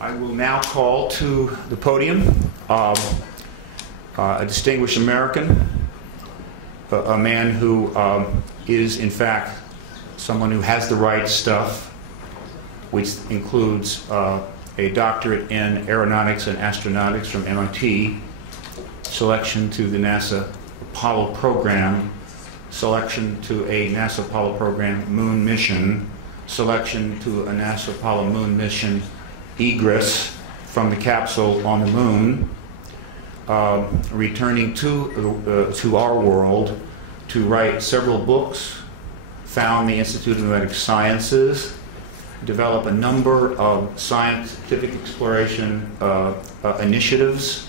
I will now call to the podium a distinguished American, a man who is, in fact, someone who has the right stuff, which includes a doctorate in aeronautics and astronautics from MIT, selection to the NASA Apollo program, selection to a NASA Apollo program moon mission, selection to a NASA Apollo moon mission egress from the capsule on the moon, returning to our world to write several books, found the Institute of Nomadic Sciences, develop a number of scientific exploration initiatives.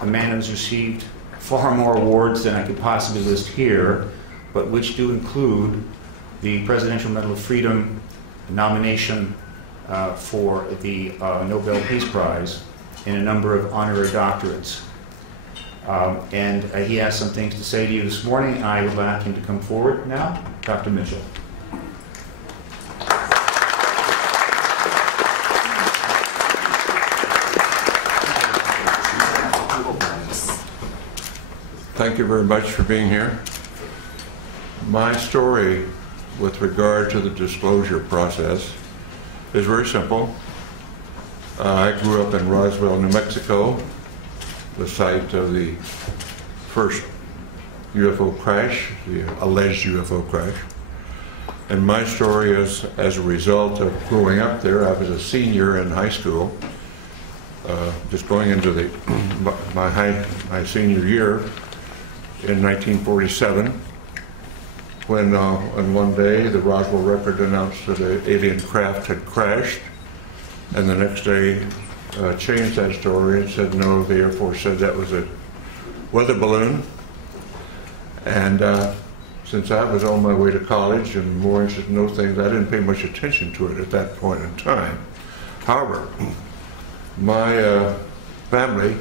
A man who's received far more awards than I could possibly list here, but which do include the Presidential Medal of Freedom nomination for the Nobel Peace Prize in a number of honorary doctorates. And he has some things to say to you this morning. I would like him to come forward now. Dr. Mitchell. Thank you very much for being here. My story with regard to the disclosure process is very simple. I grew up in Roswell, New Mexico, the site of the first UFO crash, the alleged UFO crash. And my story is as a result of growing up there. I was a senior in high school, just going into my senior year in 1947, when on one day the Roswell Record announced that an alien craft had crashed, and the next day changed that story and said no, the Air Force said that was a weather balloon. And since I was on my way to college and more interested in those things, I didn't pay much attention to it at that point in time. However, my family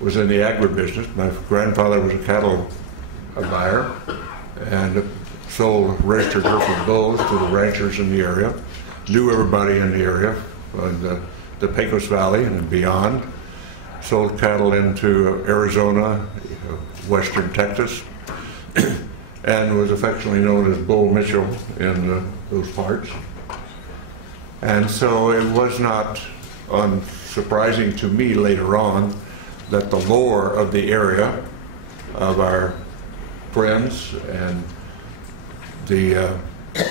was in the agribusiness. My grandfather was a cattle buyer and sold registered herds of bulls to the ranchers in the area, knew everybody in the area, in the Pecos Valley and beyond, sold cattle into Arizona, western Texas, and was affectionately known as Bull Mitchell in those parts. And so it was not unsurprising to me later on that the lore of the area, of our friends and the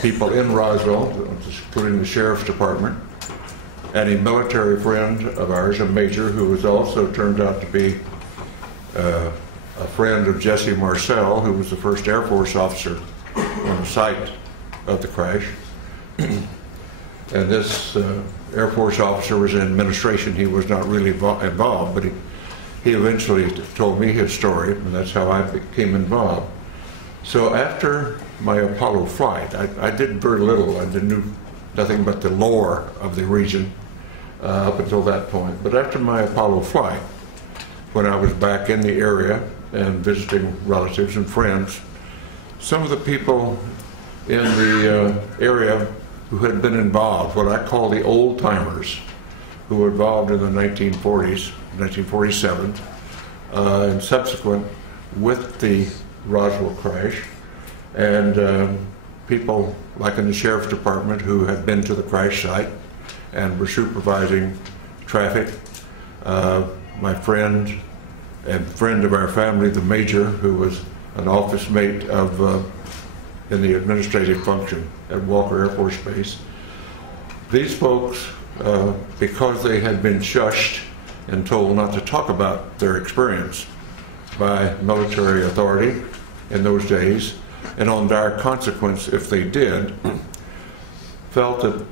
people in Roswell, including the Sheriff's Department, and a military friend of ours, a major, who was also turned out to be a friend of Jesse Marcel, who was the first Air Force officer on the site of the crash. And this Air Force officer was in administration. He was not really involved, but he eventually told me his story, and that's how I became involved. So after my Apollo flight, I did very little. I knew nothing but the lore of the region up until that point. But after my Apollo flight, when I was back in the area and visiting relatives and friends, some of the people in the area who had been involved, what I call the old-timers, who were involved in the 1940s, 1947, and subsequent with the Roswell crash, and people like in the Sheriff's Department who had been to the crash site and were supervising traffic. My friend and friend of our family, the Major, who was an office mate of in the administrative function at Walker Air Force Base. These folks, because they had been shushed and told not to talk about their experience by military authority in those days, and on dire consequence if they did, felt that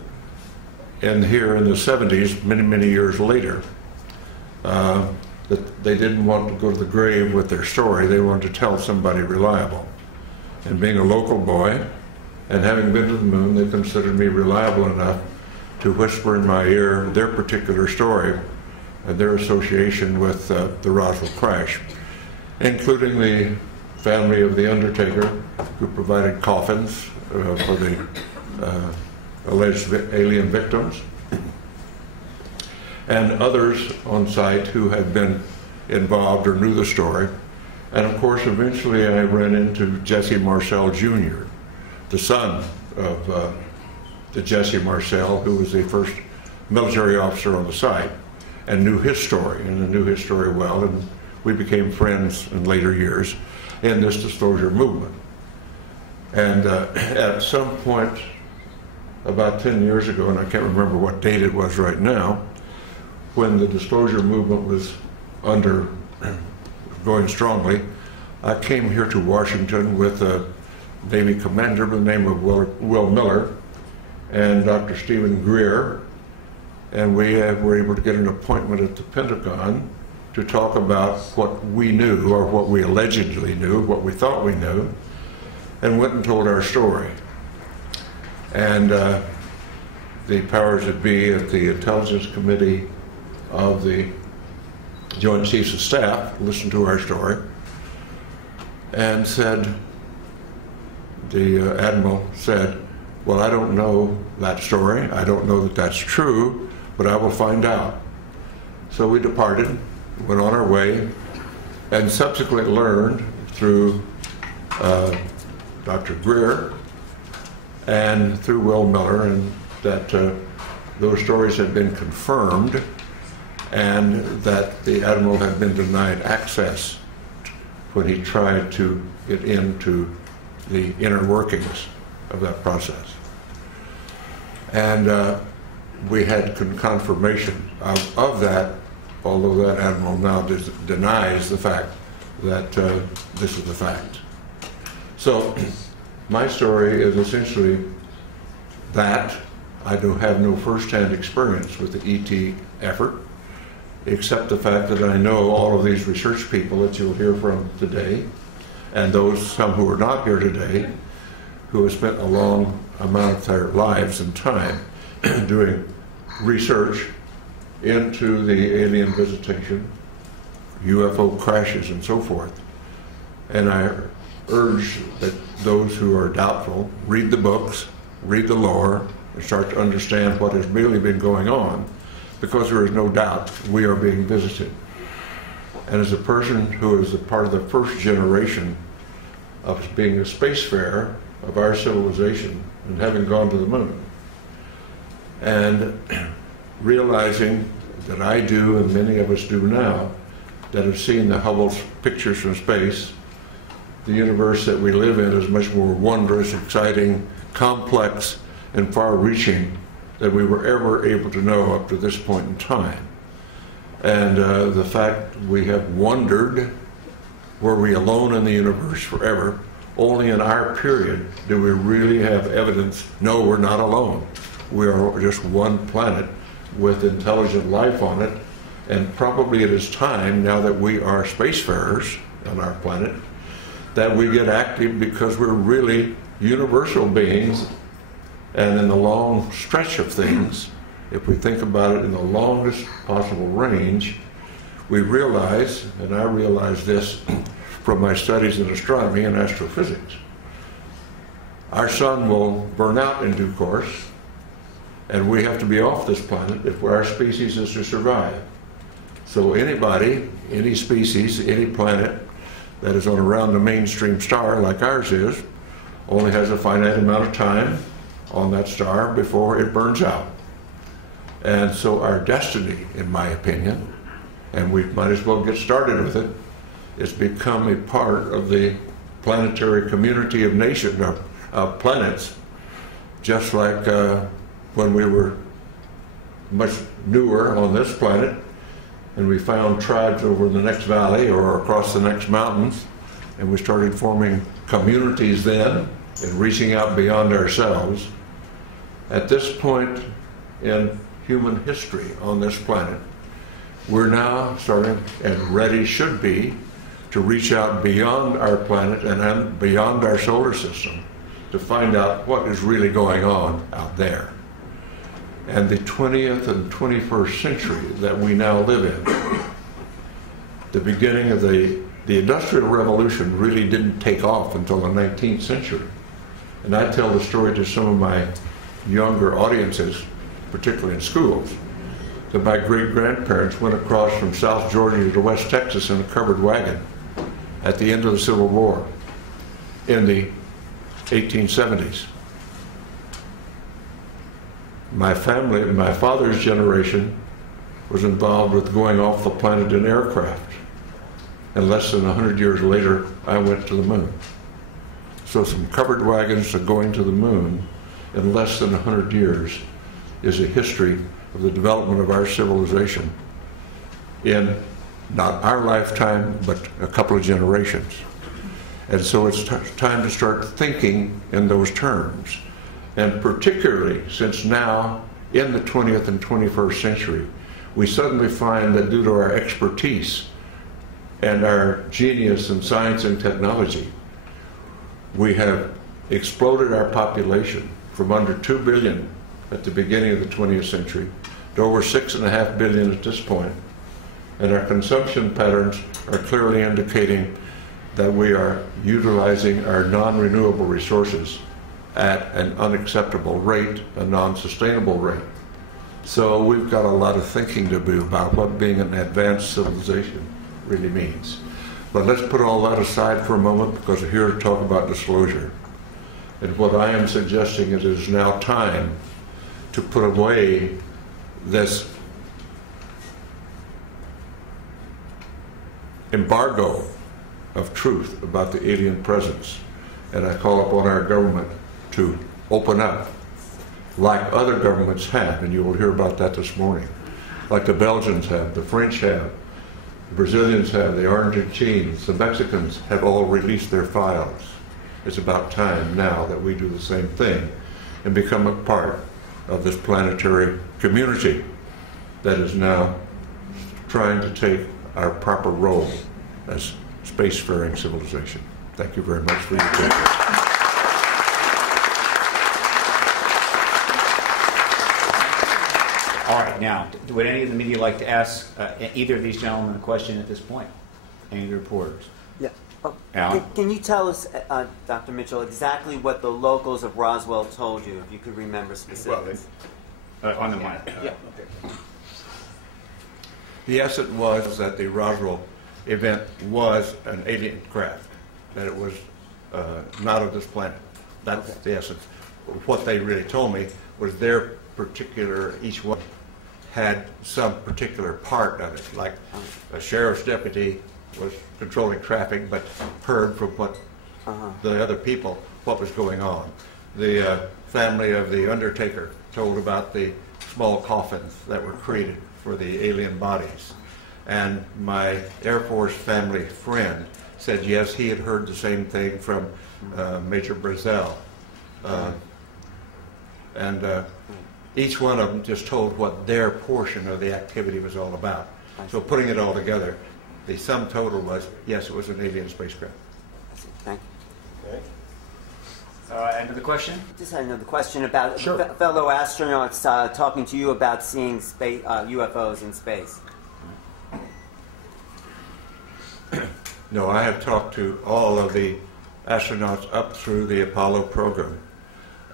here in the 70s, many years later, that they didn't want to go to the grave with their story. They wanted to tell somebody reliable. And being a local boy and having been to the moon, they considered me reliable enough to whisper in my ear their particular story and their association with the Roswell crash, including the family of the undertaker who provided coffins for the alleged alien victims, and others on site who had been involved or knew the story. And of course, eventually I ran into Jesse Marcel Jr., the son of the Jesse Marcel, who was the first military officer on the site, and knew his story, and knew his story well, and we became friends in later years in this disclosure movement. And at some point, about 10 years ago, and I can't remember what date it was right now, when the disclosure movement was going strongly, I came here to Washington with a Navy commander by the name of Will Miller and Dr. Stephen Greer, and we were able to get an appointment at the Pentagon to talk about what we knew, or what we allegedly knew, what we thought we knew, and went and told our story. And the powers that be at the Intelligence Committee of the Joint Chiefs of Staff listened to our story and said, the Admiral said, well, I don't know that story. I don't know that that's true, but I will find out. So we departed, went on our way, and subsequently learned through Dr. Greer and through Will Miller, and that those stories had been confirmed, and that the Admiral had been denied access when he tried to get into the inner workings of that process. And we had confirmation of that, although that Admiral now denies the fact that this is the fact. So my story is essentially that. I do have no first-hand experience with the ET effort, except the fact that I know all of these research people that you'll hear from today, and some who are not here today, who have spent a long amount of their lives and time doing research into the alien visitation, UFO crashes, and so forth. And I urge that those who are doubtful read the books, read the lore, and start to understand what has really been going on, because there is no doubt we are being visited. And as a person who is a part of the first generation of being a spacefarer of our civilization and having gone to the moon, and realizing that I do, and many of us do now, that have seen the Hubble pictures from space, the universe that we live in is much more wondrous, exciting, complex, and far-reaching than we were ever able to know up to this point in time. And the fact we have wondered, were we alone in the universe forever? Only in our period do we really have evidence, no, we're not alone. We are just one planet with intelligent life on it, and probably it is time, now that we are spacefarers on our planet, that we get active, because we're really universal beings. And in the long stretch of things, if we think about it in the longest possible range, we realize, and I realize this from my studies in astronomy and astrophysics, our sun will burn out in due course, and we have to be off this planet if our species is to survive. So anybody, any species, any planet that is on around the mainstream star like ours is, only has a finite amount of time on that star before it burns out. And so our destiny, in my opinion, and we might as well get started with it, is become a part of the planetary community of nations, of planets, just like when we were much newer on this planet, and we found tribes over in the next valley or across the next mountains, and we started forming communities then and reaching out beyond ourselves. At this point in human history on this planet, we're now starting, and ready should be, to reach out beyond our planet and beyond our solar system to find out what is really going on out there. And the 20th and 21st century that we now live in, the beginning of the Industrial Revolution really didn't take off until the 19th century. And I tell the story to some of my younger audiences, particularly in schools, that my great-grandparents went across from South Georgia to West Texas in a covered wagon at the end of the Civil War in the 1870s. My family, my father's generation, was involved with going off the planet in aircraft. And less than 100 years later, I went to the moon. So from covered wagons to going to the moon in less than 100 years is a history of the development of our civilization in not our lifetime, but a couple of generations. And so it's time to start thinking in those terms. And particularly since now, in the 20th and 21st century, we suddenly find that due to our expertise and our genius in science and technology, we have exploded our population from under 2 billion at the beginning of the 20th century to over 6.5 billion at this point. And our consumption patterns are clearly indicating that we are utilizing our non-renewable resources at an unacceptable rate, a non-sustainable rate. So we've got a lot of thinking to do about what being an advanced civilization really means. But let's put all that aside for a moment, because we're here to talk about disclosure. And what I am suggesting is it is now time to put away this embargo of truth about the alien presence. And I call upon our government to open up, like other governments have, and you will hear about that this morning, like the Belgians have, the French have, the Brazilians have, the Argentines, the Mexicans have all released their files. It's about time now that we do the same thing and become a part of this planetary community that is now trying to take our proper role as spacefaring civilization. Thank you very much for your attention. All right, now, would any of the media like to ask either of these gentlemen a question at this point? Any of the reporters? Yeah. Alan? Can you tell us, Dr. Mitchell, exactly what the locals of Roswell told you, if you could remember specifics? On the mic. Yeah. The essence was that the Roswell event was an alien craft, that it was not of this planet. That's the essence. What they really told me was their particular, each one had some particular part of it, like a sheriff's deputy was controlling traffic but heard from what the other people, what was going on. The family of the undertaker told about the small coffins that were created for the alien bodies. And my Air Force family friend said yes, he had heard the same thing from Major Brazel. Each one of them just told what their portion of the activity was all about. So putting it all together, the sum total was, yes, it was an alien spacecraft. Thank you. Okay. Another question? Just had another question about Sure. fellow astronauts talking to you about seeing space, UFOs in space. No, I have talked to all of the astronauts up through the Apollo program.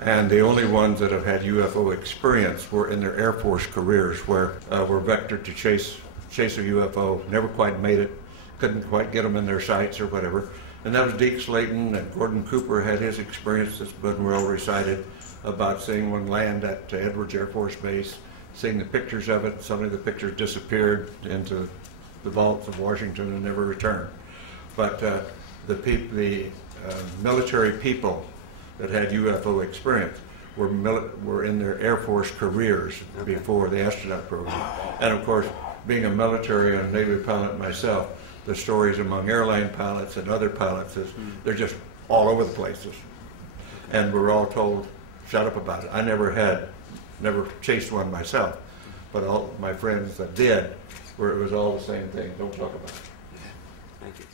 And the only ones that have had UFO experience were in their Air Force careers, where were vectored to chase a UFO, never quite made it, couldn't quite get them in their sights or whatever. And that was Deke Slayton, and Gordon Cooper had his experience that's been well recited about seeing one land at Edwards Air Force Base, seeing the pictures of it. Suddenly the pictures disappeared into the vaults of Washington and never returned. But the military people that had UFO experience were in their Air Force careers before the astronaut program. And of course, being a military and Navy pilot myself, the stories among airline pilots and other pilots is they're just all over the places. And we're all told, shut up about it. I never chased one myself, but all my friends that did, where it was all the same thing, don't talk about it. Thank you.